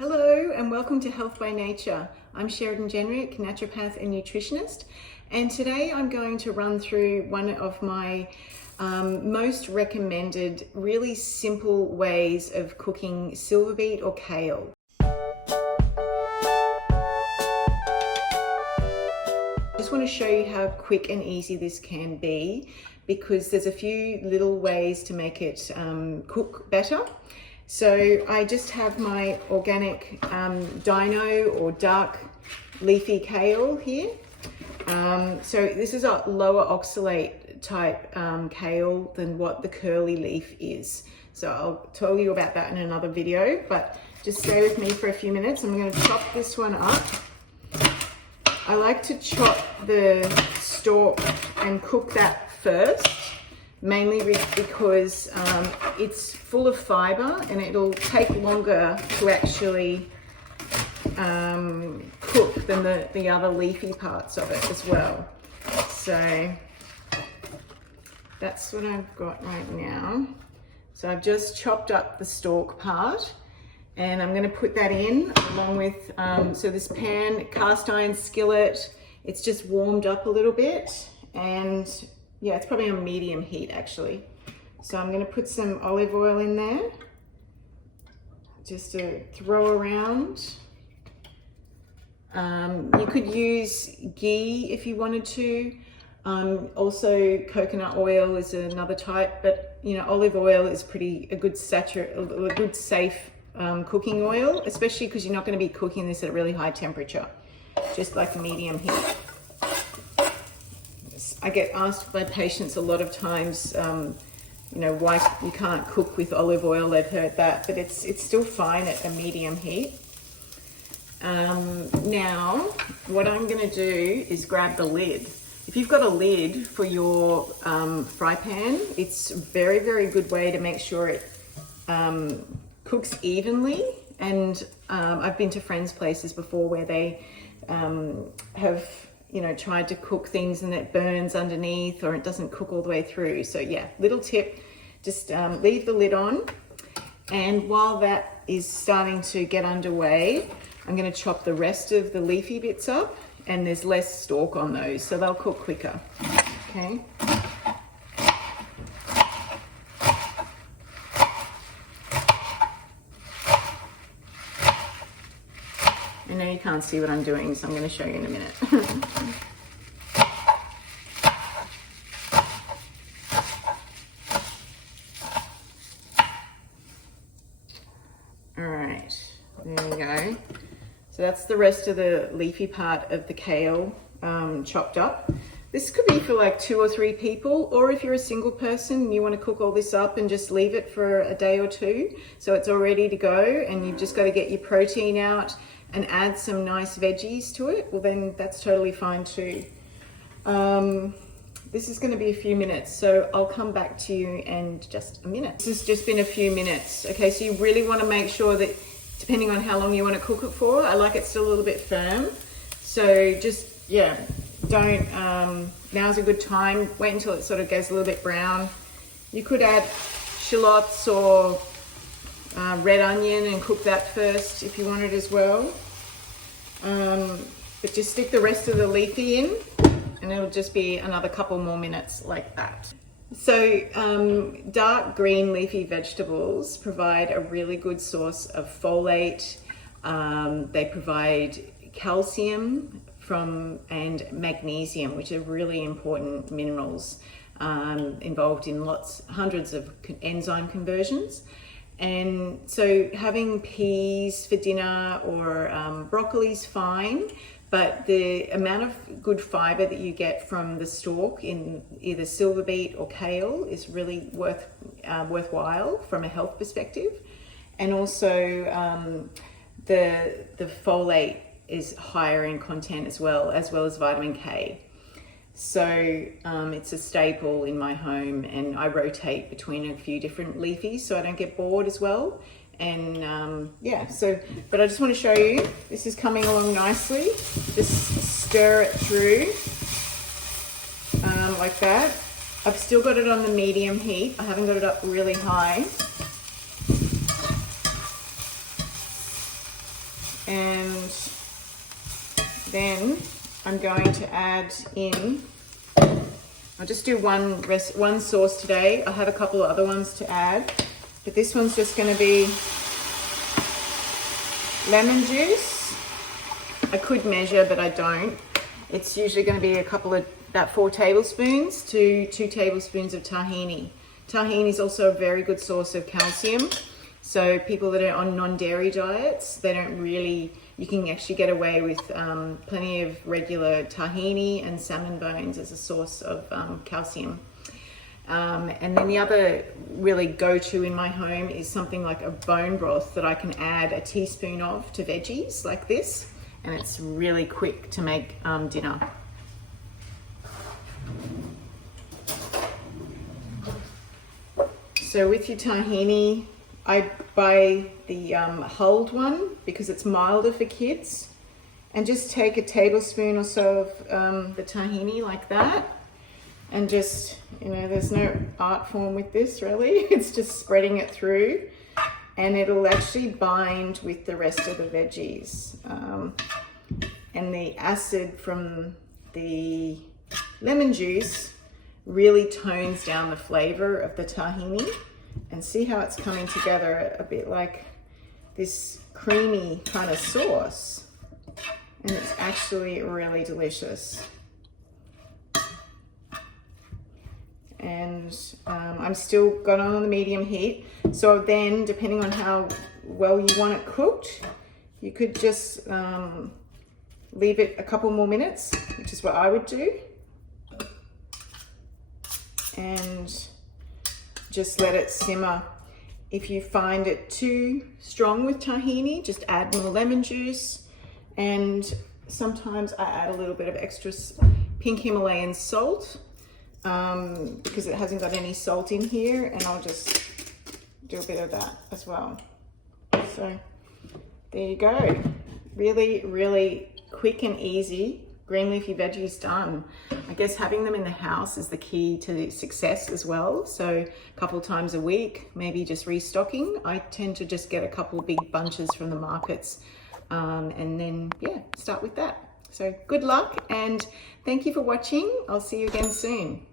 Hello and welcome to Health by Nature. I'm Sheridan Jenrick, naturopath and nutritionist, and today I'm going to run through one of my most recommended really simple ways of cooking silverbeet or kale. I just want to show you how quick and easy this can be, because there's a few little ways to make it cook better. So I just have my organic dino or dark leafy kale here. So this is a lower oxalate type kale than what the curly leaf is. So I'll tell you about that in another video, but just stay with me for a few minutes. I'm going to chop this one up. I like to chop the stalk and cook that first, mainly because it's full of fiber and it'll take longer to actually cook than the other leafy parts of it as well. So that's what I've got right now. So I've just chopped up the stalk part and I'm going to put that in along with, so this pan, cast iron skillet, it's just warmed up a little bit, and yeah, it's probably on medium heat actually. So I'm going to put some olive oil in there just to throw around. You could use ghee if you wanted to. Also coconut oil is another type, but you know, olive oil is a good safe cooking oil, especially because you're not going to be cooking this at a really high temperature, just like medium heat. I get asked by patients a lot of times, you know, why you can't cook with olive oil. They've heard that, but it's still fine at a medium heat. Now, what I'm going to do is grab the lid. If you've got a lid for your fry pan, it's a very, very good way to make sure it cooks evenly. And I've been to friends' places before where they have, you know, tried to cook things and it burns underneath or it doesn't cook all the way through. So yeah, little tip, just leave the lid on. And while that is starting to get underway, I'm going to chop the rest of the leafy bits up, and there's less stalk on those, so they'll cook quicker. Okay. I know you can't see what I'm doing, so I'm going to show you in a minute. All right, there we go. So that's the rest of the leafy part of the kale chopped up. This could be for like 2 or 3 people, or if you're a single person and you want to cook all this up and just leave it for a day or two, so it's all ready to go and you've just got to get your protein out and add some nice veggies to it, well then that's totally fine too. This is going to be a few minutes, so I'll come back to you in just a minute. This has just been a few minutes. Okay, so you really want to make sure that, depending on how long you want to cook it for, I like it still a little bit firm. So just, yeah, don't, now's a good time. Wait until it sort of goes a little bit brown. You could add shallots or red onion and cook that first if you wanted as well. But just stick the rest of the leafy in and it'll just be another couple more minutes like that. So dark green leafy vegetables provide a really good source of folate. They provide calcium and magnesium, which are really important minerals involved in hundreds of enzyme conversions. And so having peas for dinner or broccoli is fine, but the amount of good fiber that you get from the stalk in either silverbeet or kale is really worthwhile from a health perspective. And also the folate is higher in content as well as vitamin K. So it's a staple in my home, and I rotate between a few different leafies so I don't get bored as well. And yeah, but I just want to show you, this is coming along nicely. Just stir it through like that. I've still got it on the medium heat. I haven't got it up really high. And then I'm going to add in, I'll just do one sauce today. I have a couple of other ones to add, but this one's just going to be lemon juice. I could measure, but I don't. It's usually going to be about 4 tablespoons to 2 tablespoons of tahini. Tahini is also a very good source of calcium. So people that are on non-dairy diets, they don't really, you can actually get away with plenty of regular tahini and salmon bones as a source of calcium. And then the other really go-to in my home is something like a bone broth that I can add a teaspoon of to veggies like this. And it's really quick to make dinner. So with your tahini, I buy the hulled one because it's milder for kids. And just take a tablespoon or so of the tahini like that. And just, there's no art form with this really. It's just spreading it through. And it'll actually bind with the rest of the veggies. And the acid from the lemon juice really tones down the flavor of the tahini. And see how it's coming together a bit like this creamy kind of sauce. And it's actually really delicious. And I'm still got on the medium heat. So then, depending on how well you want it cooked, you could just leave it a couple more minutes, which is what I would do. And just let it simmer. If you find it too strong with tahini, just add more lemon juice. And sometimes I add a little bit of extra pink Himalayan salt because it hasn't got any salt in here, and I'll just do a bit of that as well. So there you go. Really, really quick and easy green leafy veggies done. I guess having them in the house is the key to success as well. So a couple times a week, maybe just restocking. I tend to just get a couple of big bunches from the markets and then, start with that. So good luck and thank you for watching. I'll see you again soon.